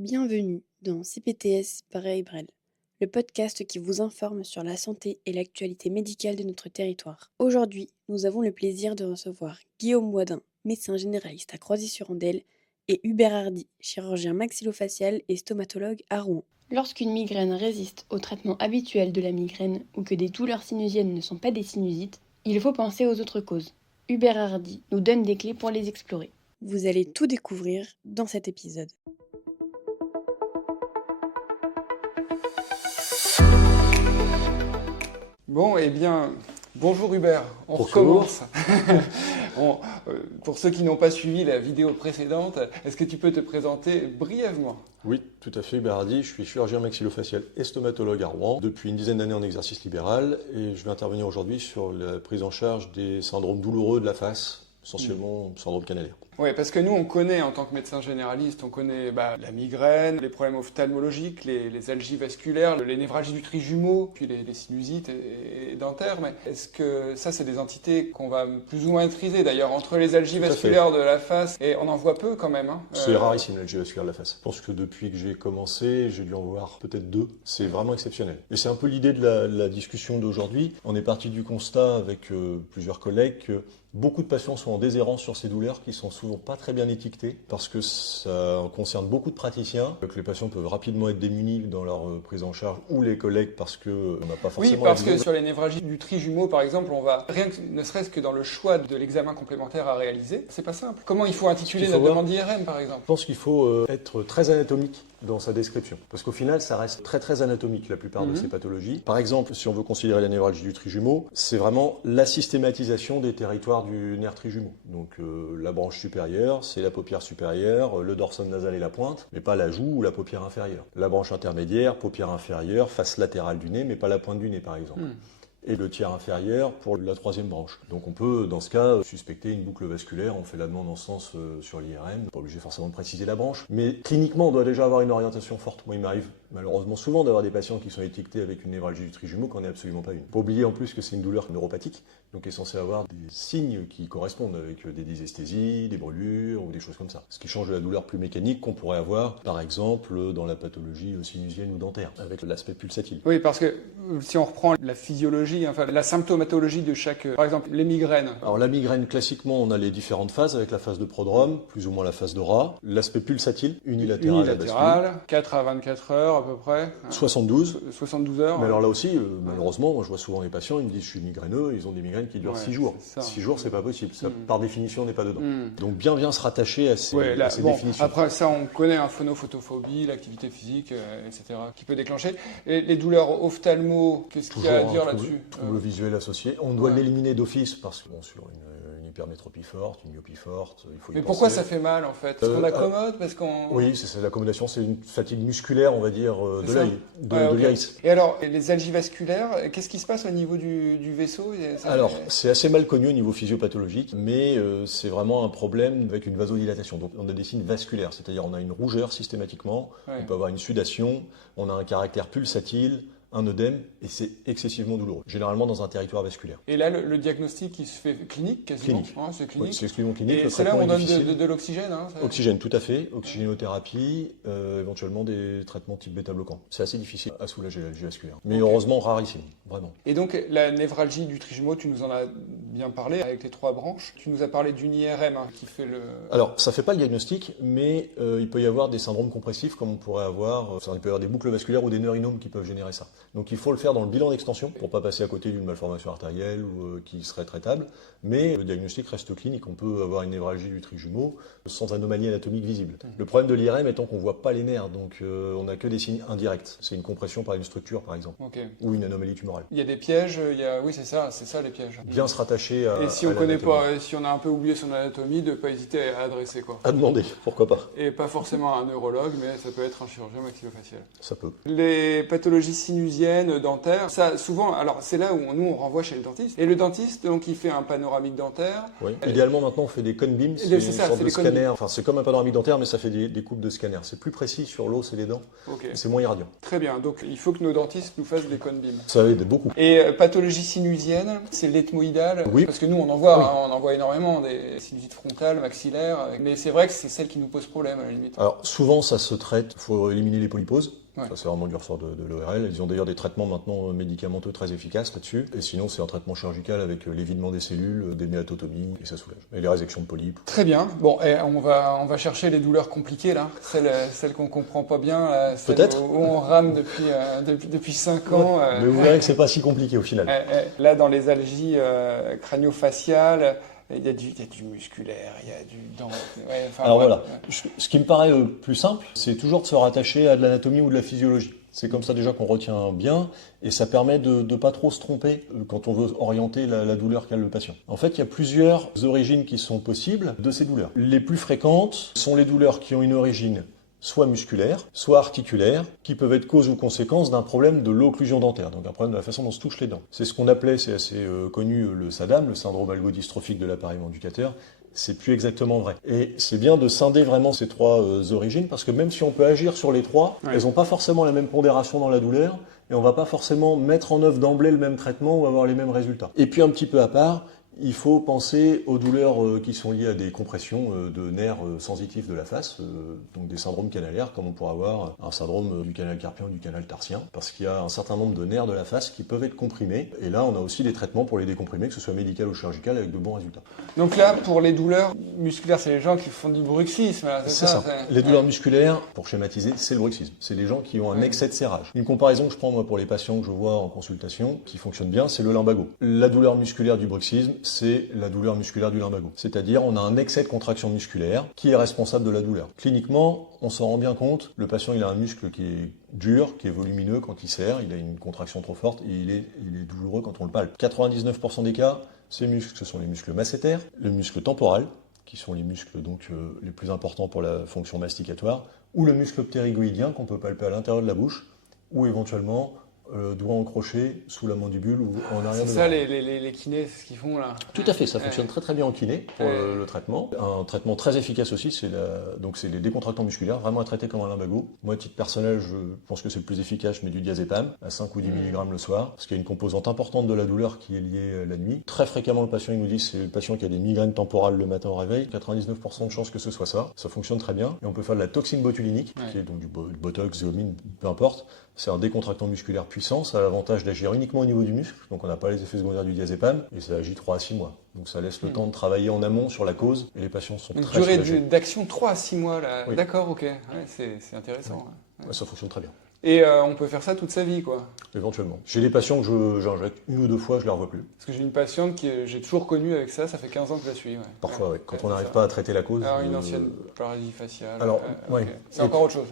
Bienvenue dans CPTS par Brel, le podcast qui vous informe sur la santé et l'actualité médicale de notre territoire. Aujourd'hui, nous avons le plaisir de recevoir Guillaume Boisdin, médecin généraliste à Croisy-sur-Andelle, et Hubert Hardy, chirurgien maxillofacial et stomatologue à Rouen. Lorsqu'une migraine résiste au traitement habituel de la migraine ou que des douleurs sinusiennes ne sont pas des sinusites, il faut penser aux autres causes. Hubert Hardy nous donne des clés pour les explorer. Vous allez tout découvrir dans cet épisode. Bon, eh bien, bonjour Hubert, on Bonjour. recommence. Pour ceux qui n'ont pas suivi la vidéo précédente, est-ce que tu peux te présenter brièvement ? Oui, tout à fait, Hubert Hardy. Je suis chirurgien maxillofacial et stomatologue à Rouen depuis une dizaine d'années en exercice libéral et je vais intervenir aujourd'hui sur la prise en charge des syndromes douloureux de la face, essentiellement syndrome canalaire. Oui, parce que nous, on connaît en tant que médecin généraliste, on connaît la migraine, les problèmes ophtalmologiques, les algies vasculaires, les névralgies du trijumeau, puis les sinusites et dentaires. Mais est-ce que ça, c'est des entités qu'on va plus ou moins maîtriser d'ailleurs entre les algies vasculaires de la face et on en voit peu quand même. C'est rarissime l'algie vasculaire de la face. Je pense que depuis que j'ai commencé, j'ai dû en voir peut-être 2. C'est vraiment exceptionnel. Et c'est un peu l'idée de la discussion d'aujourd'hui. On est parti du constat avec plusieurs collègues que beaucoup de patients sont en déshérence sur ces douleurs qui sont souvent pas très bien étiquetées parce que ça concerne beaucoup de praticiens, que les patients peuvent rapidement être démunis dans leur prise en charge ou les collègues parce qu'on n'a pas forcément... Oui, parce que sur les névralgies du trijumeau par exemple, on va, rien que ne serait-ce que dans le choix de l'examen complémentaire à réaliser, c'est pas simple. Comment il faut intituler notre demande d'IRM par exemple ? Je pense qu'il faut être très anatomique dans sa description. Parce qu'au final, ça reste très anatomique la plupart de ces pathologies. Par exemple, si on veut considérer la névralgie du trijumeau, c'est vraiment la systématisation des territoires du nerf trijumeau. Donc la branche supérieure, c'est la paupière supérieure, le dorsum nasal et la pointe, mais pas la joue ou la paupière inférieure. La branche intermédiaire, paupière inférieure, face latérale du nez, mais pas la pointe du nez par exemple. Et le tiers inférieur pour la troisième branche. Donc on peut, dans ce cas, suspecter une boucle vasculaire, on fait la demande en ce sens sur l'IRM, pas obligé forcément de préciser la branche, mais cliniquement on doit déjà avoir une orientation forte. Moi il m'arrive malheureusement souvent d'avoir des patients qui sont étiquetés avec une névralgie du trijumeau quand on n'est absolument pas une. Faut pas oublier en plus que c'est une douleur neuropathique, donc est censé avoir des signes qui correspondent avec des dysesthésies, des brûlures ou des choses comme ça. Ce qui change de la douleur plus mécanique qu'on pourrait avoir, par exemple, dans la pathologie sinusienne ou dentaire, avec l'aspect pulsatile. Oui, parce que si on reprend la physiologie, enfin la symptomatologie de chaque... Par exemple, les migraines. Alors la migraine, classiquement, on a les différentes phases, avec la phase de prodrome, plus ou moins la phase de rat, l'aspect pulsatile, unilatéral, 4 à 24 heures à peu près. 72. 72 heures. Mais alors là aussi, malheureusement, moi je vois souvent les patients, ils me disent je suis migraineux, ils ont des migraines qui durent 6 jours. 6 jours, c'est pas possible, ça par définition n'est pas dedans. Donc bien se rattacher à ces, définitions. Après ça, on connaît phonophotophobie, l'activité physique, etc. qui peut déclencher. Et les douleurs ophtalmo, qu'est-ce qu'il y a à dire là-dessus ? Trouble visuel associé. On doit l'éliminer d'office parce que sur une hypermétropie forte, une myopie forte, il faut y penser. Mais pourquoi ça fait mal en fait ? Parce qu'on accommode, parce qu'on... Oui, c'est l'accommodation, c'est une fatigue musculaire, on va dire, de l'œil, de l'iris. Et alors, les algies vasculaires, qu'est-ce qui se passe au niveau du vaisseau ? Alors, c'est assez mal connu au niveau physiopathologique, mais c'est vraiment un problème avec une vasodilatation. Donc, on a des signes vasculaires, c'est-à-dire on a une rougeur systématiquement, on peut avoir une sudation, on a un caractère pulsatile, un œdème, et c'est excessivement douloureux, généralement dans un territoire vasculaire. Et là, le diagnostic, il se fait clinique quasiment ? Clinique. Ouais, c'est clinique. Oui, c'est exclusivement clinique. Et c'est là où on donne de l'oxygène Oxygène, tout à fait. Oxygénothérapie, éventuellement des traitements type bêta-bloquant. C'est assez difficile à soulager l'algie vasculaire. Mais heureusement, rarissime, vraiment. Et donc, la névralgie du trijumeau, tu nous en as bien parlé avec les 3 branches. Tu nous as parlé d'une IRM qui fait le... Alors, ça ne fait pas le diagnostic, mais il peut y avoir des syndromes compressifs, comme on pourrait avoir. Il peut y avoir des boucles vasculaires ou des neurinomes qui peuvent générer ça. Donc il faut le faire dans le bilan d'extension pour ne pas passer à côté d'une malformation artérielle ou qui serait traitable. Mais le diagnostic reste clinique. On peut avoir une névralgie du trijumeau sans anomalie anatomique visible. Le problème de l'IRM étant qu'on ne voit pas les nerfs, donc on n'a que des signes indirects. C'est une compression par une structure, par exemple, ou une anomalie tumorale. Il y a des pièges, oui c'est ça les pièges. Bien se rattacher à... Et si on connaît pas, si on a un peu oublié son anatomie, de ne pas hésiter à adresser quoi. À demander, pourquoi pas. Et pas forcément un neurologue, mais ça peut être un chirurgien maxillofacial. Ça peut. Les pathologies sinusiennes sinusienne, dentaire. Ça, souvent, alors c'est là où nous on renvoie chez le dentiste. Et le dentiste, donc, il fait un panoramique dentaire. Oui. Idéalement, maintenant, on fait des cone beams. C'est une ça, sorte c'est de les cone scanner. Enfin, c'est comme un panoramique dentaire, mais ça fait des coupes de scanner. C'est plus précis sur l'os et les dents. Okay. C'est moins irradiant. Très bien. Donc, il faut que nos dentistes nous fassent des cone beams. Ça aide beaucoup. Et pathologie sinusienne, c'est l'ethmoïdale. Oui. Parce que nous, on en voit, Oui. on en voit énormément, des sinusites frontales, maxillaires. Mais c'est vrai que c'est celle qui nous pose problème, à la limite. Alors, souvent, ça se traite. Il faut éliminer les polyposes. Ouais. Ça, c'est vraiment du ressort de l'ORL. Ils ont d'ailleurs des traitements maintenant médicamenteux très efficaces là-dessus. Et sinon, c'est un traitement chirurgical avec l'évidement des cellules, des méatotomies, et ça soulage. Et les résections de polypes. Très bien. Bon, on va chercher les douleurs compliquées, là. Celles qu'on comprend pas bien, là. Peut-être. Où on rame depuis 5 ans. Mais vous verrez que c'est pas si compliqué au final. Là, dans les algies crânio-faciales, il y a du musculaire, il y a du dent. Ouais, enfin, Alors ouais, voilà, ouais. ce qui me paraît le plus simple, c'est toujours de se rattacher à de l'anatomie ou de la physiologie. C'est comme ça déjà qu'on retient bien et ça permet de ne pas trop se tromper quand on veut orienter la douleur qu'a le patient. En fait, il y a plusieurs origines qui sont possibles de ces douleurs. Les plus fréquentes sont les douleurs qui ont une origine soit musculaire, soit articulaire, qui peuvent être cause ou conséquence d'un problème de l'occlusion dentaire, donc un problème de la façon dont se touchent les dents. C'est ce qu'on appelait, c'est assez connu, le SADAM, le syndrome algodystrophique de l'appareil mandibucateur. C'est plus exactement vrai. Et c'est bien de scinder vraiment ces trois origines, parce que même si on peut agir sur les trois, Ouais. elles n'ont pas forcément la même pondération dans la douleur, et on va pas forcément mettre en œuvre d'emblée le même traitement ou avoir les mêmes résultats. Et puis un petit peu à part, il faut penser aux douleurs qui sont liées à des compressions de nerfs sensitifs de la face, donc des syndromes canalaires, comme on pourrait avoir un syndrome du canal carpien ou du canal tarsien, parce qu'il y a un certain nombre de nerfs de la face qui peuvent être comprimés. Et là, on a aussi des traitements pour les décomprimer, que ce soit médical ou chirurgical, avec de bons résultats. Donc là, pour les douleurs musculaires, c'est les gens qui font du bruxisme. Là, C'est ça. Les douleurs musculaires, pour schématiser, c'est le bruxisme. C'est les gens qui ont un excès de serrage. Une comparaison que je prends moi pour les patients que je vois en consultation, qui fonctionne bien, c'est le lumbago. La douleur musculaire du bruxisme, c'est la douleur musculaire du lumbago. C'est-à-dire, on a un excès de contraction musculaire qui est responsable de la douleur. Cliniquement, on s'en rend bien compte. Le patient, il a un muscle qui est dur, qui est volumineux quand il serre, il a une contraction trop forte et il est douloureux quand on le palpe. 99% des cas, ces muscles, ce sont les muscles masséters, le muscle temporal, qui sont les muscles donc les plus importants pour la fonction masticatoire, ou le muscle ptérygoïdien qu'on peut palper à l'intérieur de la bouche, ou éventuellement doigt encroché sous la mandibule ou en arrière C'est de ça, l'oreille. les kinés, c'est ce qu'ils font là. Tout à fait, ça fonctionne très très bien en kiné pour le traitement. Un traitement très efficace aussi, c'est les décontractants musculaires, vraiment à traiter comme un lumbago. Moi, à titre personnel, je pense que c'est le plus efficace, je mets du diazépam à 5 ou 10 mg le soir, parce qu'il y a une composante importante de la douleur qui est liée la nuit. Très fréquemment, le patient, il nous dit, c'est le patient qui a des migraines temporales le matin au réveil, 99% de chances que ce soit ça. Ça fonctionne très bien. Et on peut faire de la toxine botulinique, qui est donc du botox, zéomine, peu importe. C'est un décontractant musculaire puissant, ça a l'avantage d'agir uniquement au niveau du muscle, donc on n'a pas les effets secondaires du diazépam, et ça agit 3 à 6 mois. Donc ça laisse le temps de travailler en amont sur la cause, et les patients sont Donc très durée soulagés. d'action 3 à 6 mois là. Oui. D'accord, ok. Ouais, c'est intéressant. Ouais. Ouais, ça fonctionne très bien, Et on peut faire ça toute sa vie, quoi. éventuellement. J'ai des patients que j'injecte une ou deux fois, je ne les revois plus. Parce que j'ai une patiente que j'ai toujours connue avec ça, ça fait 15 ans que je la suis. Ouais. Parfois, ouais. Quand on c'est n'arrive ça. pas à traiter la cause... Alors une ancienne paralysie faciale. Alors, ouais. ok. C'est Et encore autre chose.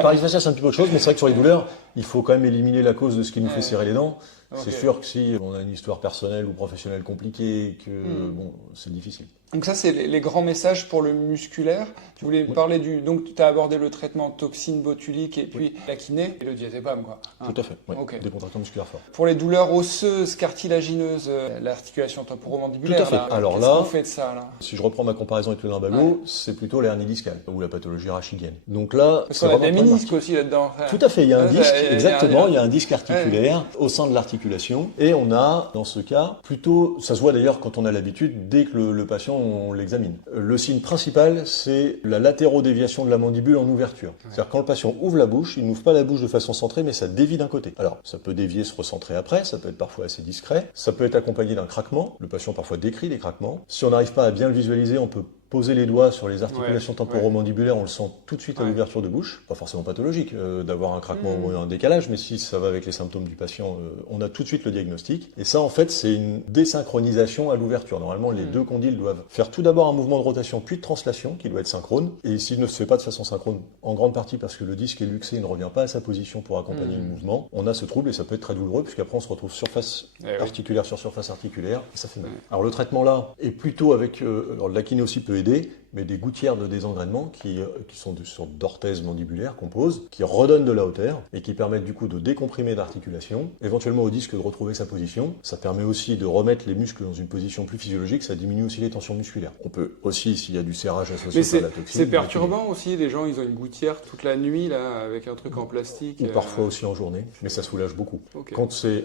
Paralysie faciale, c'est un petit peu autre chose, mais c'est vrai que sur les douleurs, il faut quand même éliminer la cause de ce qui nous fait serrer les dents. C'est Ok. sûr que si on a une histoire personnelle ou professionnelle compliquée, que bon, c'est difficile. Donc ça, c'est les grands messages pour le musculaire. Tu voulais parler donc tu as abordé le traitement toxine botulique et puis la kiné et le diazépam, quoi. Hein. Tout à fait, ouais. Ok. Décontractant musculaire fort. Pour les douleurs osseuses, cartilagineuses, l'articulation temporomandibulaire. Tout à fait. Là, Alors qu'est-ce là- qu'on fait de ça, là? Si je reprends ma comparaison avec le lumbago, c'est plutôt l'hernie discale ou la pathologie rachidienne. Donc là, Parce c'est qu'on a vraiment des pas ménisques aussi là-dedans. Tout à fait, il y a un Ouais, disque, il y a- exactement, il y a un disque articulaire au sein de l'articulation, et on a, dans ce cas, plutôt, ça se voit d'ailleurs quand on a l'habitude, dès que le patient, on l'examine. Le signe principal, c'est la latérodéviation de la mandibule en ouverture. C'est-à-dire quand le patient ouvre la bouche, il n'ouvre pas la bouche de façon centrée, mais ça dévie d'un côté. Alors, ça peut dévier, se recentrer après, ça peut être parfois assez discret, ça peut être accompagné d'un craquement, le patient parfois décrit des craquements. Si on n'arrive pas à bien le visualiser, on peut poser les doigts sur les articulations temporomandibulaires, on le sent tout de suite à l'ouverture de bouche. Pas forcément pathologique d'avoir un craquement ou un décalage, mais si ça va avec les symptômes du patient, on a tout de suite le diagnostic. Et ça, en fait, c'est une désynchronisation à l'ouverture. Normalement, les deux condyles doivent faire tout d'abord un mouvement de rotation, puis de translation, qui doit être synchrone. Et s'il ne se fait pas de façon synchrone, en grande partie parce que le disque est luxé, il ne revient pas à sa position pour accompagner le mouvement, on a ce trouble et ça peut être très douloureux, puisqu'après on se retrouve surface articulaire sur surface articulaire, et ça fait mal. Alors le traitement là est plutôt avec, alors la kiné aussi peut aider, mais des gouttières de désengrainement qui sont des sortes d'orthèses mandibulaires qu'on pose, qui redonnent de la hauteur et qui permettent du coup de décomprimer l'articulation, éventuellement au disque de retrouver sa position. Ça permet aussi de remettre les muscles dans une position plus physiologique, ça diminue aussi les tensions musculaires. On peut aussi, s'il y a du serrage associé à la toxine... C'est perturbant aussi, les gens ils ont une gouttière toute la nuit là, avec un truc en plastique. Ou parfois aussi en journée, mais ça soulage beaucoup. Okay.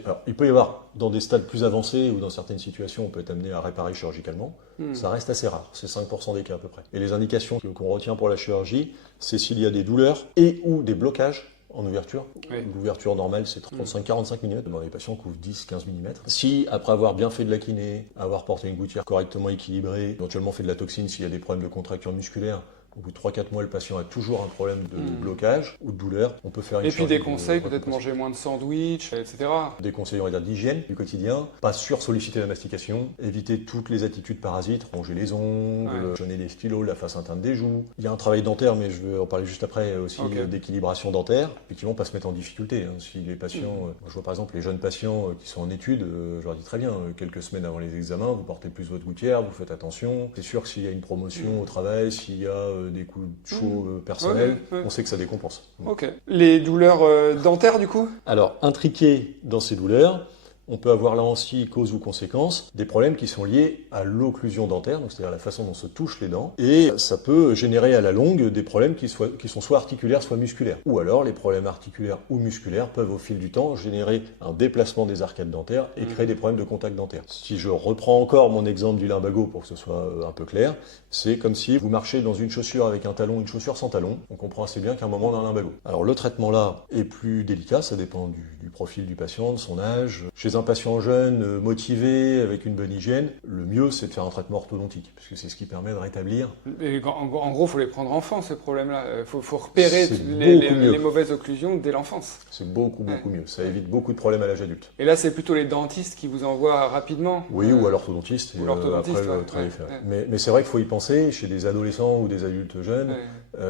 Alors, il peut y avoir, dans des stades plus avancés ou dans certaines situations, on peut être amené à réparer chirurgicalement. Ça reste assez rare, c'est 5% des cas à peu près. Et les indications qu'on retient pour la chirurgie, c'est s'il y a des douleurs et ou des blocages en ouverture. Oui. L'ouverture normale, c'est 35-45 mm. Dans les patients qui ouvrent 10-15 mm. Si, après avoir bien fait de la kiné, avoir porté une gouttière correctement équilibrée, éventuellement fait de la toxine s'il y a des problèmes de contracture musculaire, au bout de 3-4 mois, le patient a toujours un problème de blocage ou de douleur. On peut faire une chirurgie. Et puis des conseils, peut-être manger moins de sandwich, etc. Des conseils, on va dire, d'hygiène du quotidien. Pas sur-solliciter la mastication. Éviter toutes les attitudes parasites. Ronger les ongles, jeûner les stylos, la face interne des joues. Il y a un travail dentaire, mais je vais en parler juste après aussi, d'équilibration dentaire. Effectivement, pas se mettre en difficulté. Si les patients, je vois par exemple les jeunes patients qui sont en études, je leur dis très bien, quelques semaines avant les examens, vous portez plus votre gouttière, vous faites attention. C'est sûr que s'il y a une promotion au travail, s'il y a des coups de chaud personnels, on sait que ça décompense. Ok. Les douleurs dentaires, du coup ? Alors, intriquées dans ces douleurs, on peut avoir là aussi, cause ou conséquence, des problèmes qui sont liés à l'occlusion dentaire, donc c'est-à-dire la façon dont se touchent les dents, et ça peut générer à la longue des problèmes qui sont soit articulaires, soit musculaires. Ou alors, les problèmes articulaires ou musculaires peuvent au fil du temps générer un déplacement des arcades dentaires et créer des problèmes de contact dentaire. Si je reprends encore mon exemple du lumbago pour que ce soit un peu clair, c'est comme si vous marchez dans une chaussure avec un talon, une chaussure sans talon, on comprend assez bien qu'à un moment on a un lumbago. Alors le traitement là est plus délicat, ça dépend du profil du patient, de son âge. Chez un patient jeune, motivé, avec une bonne hygiène, le mieux c'est de faire un traitement orthodontique, puisque c'est ce qui permet de rétablir. Et en gros, il faut les prendre enfant, ces problèmes-là. Il faut repérer les mauvaises occlusions dès l'enfance. C'est beaucoup mieux. Ça évite beaucoup de problèmes à l'âge adulte. Et là, c'est plutôt les dentistes qui vous envoient rapidement. Oui, ou à l'orthodontiste. Après le travail fait. Mais c'est vrai qu'il faut y penser chez des adolescents ou des adultes jeunes.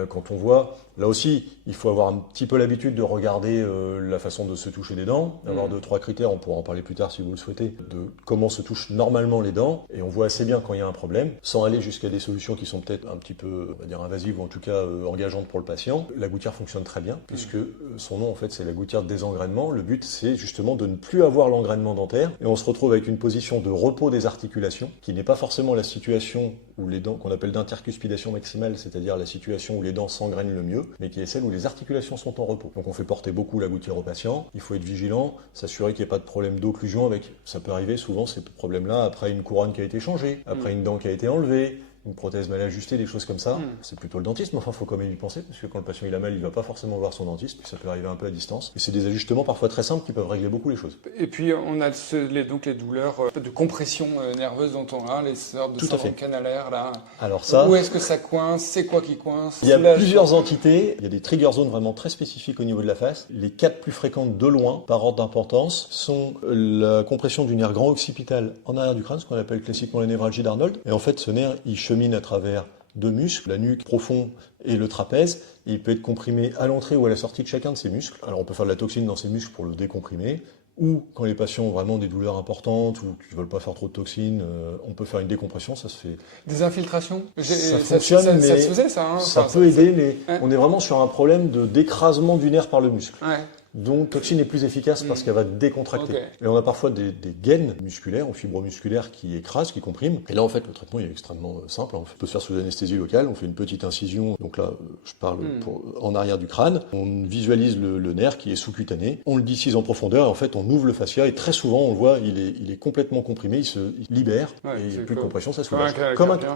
Quand on voit, là aussi, il faut avoir un petit peu l'habitude de regarder la façon de se toucher des dents, avoir 2-3 critères, on pourra en parler plus tard si vous le souhaitez, de comment se touchent normalement les dents, et on voit assez bien quand il y a un problème, sans aller jusqu'à des solutions qui sont peut-être un petit peu, on va dire, invasives ou en tout cas engageantes pour le patient. La gouttière fonctionne très bien, puisque son nom en fait c'est la gouttière de désengrainement. Le but c'est justement de ne plus avoir l'engrainement dentaire, et on se retrouve avec une position de repos des articulations, qui n'est pas forcément la situation où les dents, qu'on appelle d'intercuspidation maximale, c'est-à-dire la situation où les dents s'engrainent le mieux, mais qui est celle où les articulations sont en repos. Donc on fait porter beaucoup la gouttière au patient, il faut être vigilant, s'assurer qu'il n'y ait pas de problème d'occlusion avec, ça peut arriver souvent ces problèmes-là après une couronne qui a été changée, après une dent qui a été enlevée, une prothèse mal ajustée, des choses comme ça. C'est plutôt le dentiste, mais enfin, il faut quand même y penser, parce que quand le patient il a mal, il ne va pas forcément voir son dentiste, puis ça peut arriver un peu à distance. Et c'est des ajustements parfois très simples qui peuvent régler beaucoup les choses. Et puis, on a donc les douleurs de compression nerveuse dont on a, les sortes de syndrome canalaire, là. Alors ça... Où est-ce que ça coince? C'est quoi qui coince? Il y a plusieurs entités, il y a des trigger zones vraiment très spécifiques au niveau de la face. Les 4 plus fréquentes de loin, par ordre d'importance, sont la compression du nerf grand occipital en arrière du crâne, ce qu'on appelle classiquement la névralgie d'Arnold. Et en fait, ce nerf, il chemine à travers 2 muscles, la nuque profond et le trapèze. Et il peut être comprimé à l'entrée ou à la sortie de chacun de ces muscles. Alors on peut faire de la toxine dans ces muscles pour le décomprimer. Ou quand les patients ont vraiment des douleurs importantes ou qui ne veulent pas faire trop de toxines, on peut faire une décompression, ça se fait. Des infiltrations? Ça fonctionne, mais ça se faisait ça, hein, ça peut aider, mais on est vraiment sur un problème d'écrasement du nerf par le muscle. Donc toxine est plus efficace parce qu'elle va décontracter. Et on a parfois des gaines musculaires ou fibres musculaires qui écrasent, qui compriment. Et là en fait le traitement il est extrêmement simple. On peut se faire sous anesthésie locale, on fait une petite incision, donc là je parle en arrière du crâne. On visualise le nerf qui est sous-cutané, on le discise en profondeur et en fait on ouvre le fascia et très souvent on le voit, il est complètement comprimé, il libère et il n'y a plus de compression, ça soulage.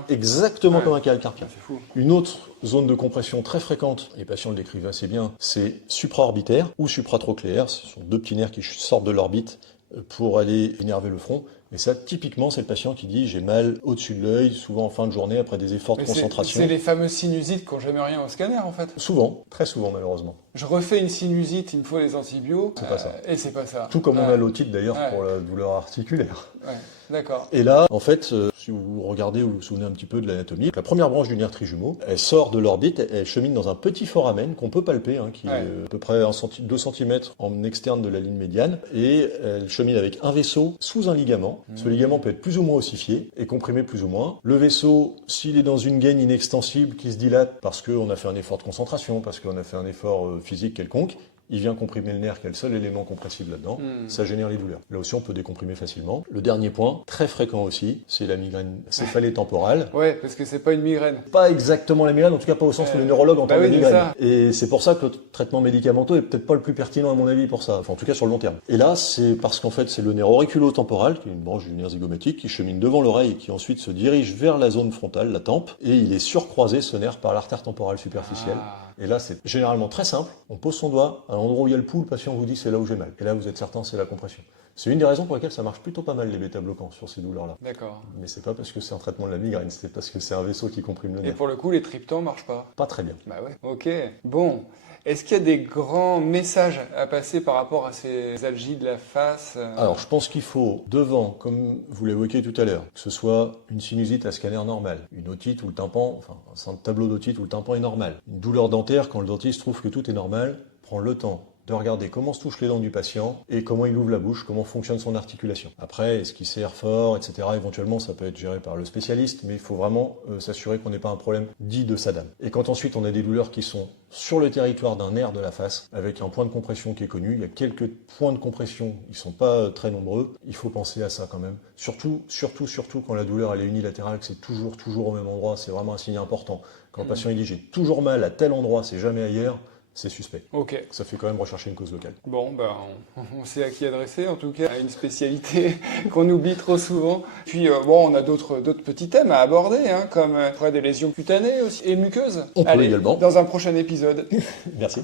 Exactement comme un canal carpien. Une autre zone de compression très fréquente, les patients le décrivent assez bien, c'est supraorbitaire ou supratrochléaire. Ce sont 2 petits nerfs qui sortent de l'orbite pour aller énerver le front. Et ça, typiquement, c'est le patient qui dit « j'ai mal au-dessus de l'œil, souvent en fin de journée, après des efforts de concentration ». C'est les fameuses sinusites qui n'ont jamais rien au scanner, en fait. Souvent, très souvent, malheureusement. Je refais une sinusite, il me faut les antibiotiques. C'est pas ça. Et c'est pas ça. Tout comme on a l'otite, d'ailleurs, pour la douleur articulaire. D'accord. Et là, en fait, Si vous regardez ou vous vous souvenez un petit peu de l'anatomie, la première branche du nerf trijumeau, elle sort de l'orbite, elle chemine dans un petit foramen qu'on peut palper, qui est à peu près 2 cm en externe de la ligne médiane, et elle chemine avec un vaisseau sous un ligament. Ce ligament peut être plus ou moins ossifié et comprimé plus ou moins. Le vaisseau, s'il est dans une gaine inextensible qui se dilate parce qu'on a fait un effort de concentration, parce qu'on a fait un effort physique quelconque, il vient comprimer le nerf qui est le seul élément compressible là-dedans, ça génère les douleurs. Là aussi, on peut décomprimer facilement. Le dernier point, très fréquent aussi, c'est la migraine céphalée temporale. Ouais, parce que c'est pas une migraine. Pas exactement la migraine, en tout cas pas au sens où les neurologues entendent la migraine. Ça. Et c'est pour ça que le traitement médicamenteux est peut-être pas le plus pertinent à mon avis pour ça, enfin en tout cas sur le long terme. Et là, c'est parce qu'en fait, c'est le nerf auriculo-temporal, qui est une branche du nerf zygomatique, qui chemine devant l'oreille et qui ensuite se dirige vers la zone frontale, la tempe, et il est surcroisé, ce nerf, par l'artère temporale superficielle. Et là, c'est généralement très simple. On pose son doigt à l'endroit où il y a le pouls, le patient vous dit c'est là où j'ai mal. Et là, vous êtes certain, c'est la compression. C'est une des raisons pour lesquelles ça marche plutôt pas mal les bêta-bloquants sur ces douleurs-là. D'accord. Mais c'est pas parce que c'est un traitement de la migraine, c'est parce que c'est un vaisseau qui comprime le nerf. Et pour le coup, les triptans marchent pas. Pas très bien. Bah ouais. Ok. Bon. Est-ce qu'il y a des grands messages à passer par rapport à ces algies de la face? Alors, je pense qu'il faut, devant, comme vous l'évoquiez tout à l'heure, que ce soit une sinusite à scanner normal, une otite où le tympan, enfin, un tableau d'otite où le tympan est normal, une douleur dentaire quand le dentiste trouve que tout est normal, prend le temps de regarder comment se touchent les dents du patient et comment il ouvre la bouche, comment fonctionne son articulation. Après, est-ce qu'il serre fort, etc. Éventuellement, ça peut être géré par le spécialiste, mais il faut vraiment s'assurer qu'on n'ait pas un problème dit de SADAM. Et quand ensuite on a des douleurs qui sont sur le territoire d'un nerf de la face, avec un point de compression qui est connu, il y a quelques points de compression, ils sont pas très nombreux, il faut penser à ça quand même. Surtout quand la douleur elle est unilatérale, que c'est toujours au même endroit, c'est vraiment un signe important. Quand le patient il dit j'ai toujours mal à tel endroit, c'est jamais ailleurs, c'est suspect. Ok. Ça fait quand même rechercher une cause locale. Bon, ben, on sait à qui adresser, en tout cas, à une spécialité qu'on oublie trop souvent. Puis, bon, on a d'autres petits thèmes à aborder, comme des lésions cutanées aussi, et muqueuses. On peut également. Dans un prochain épisode. Merci.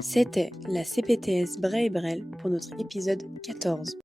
C'était la CPTS Bray et Brel pour notre épisode 14.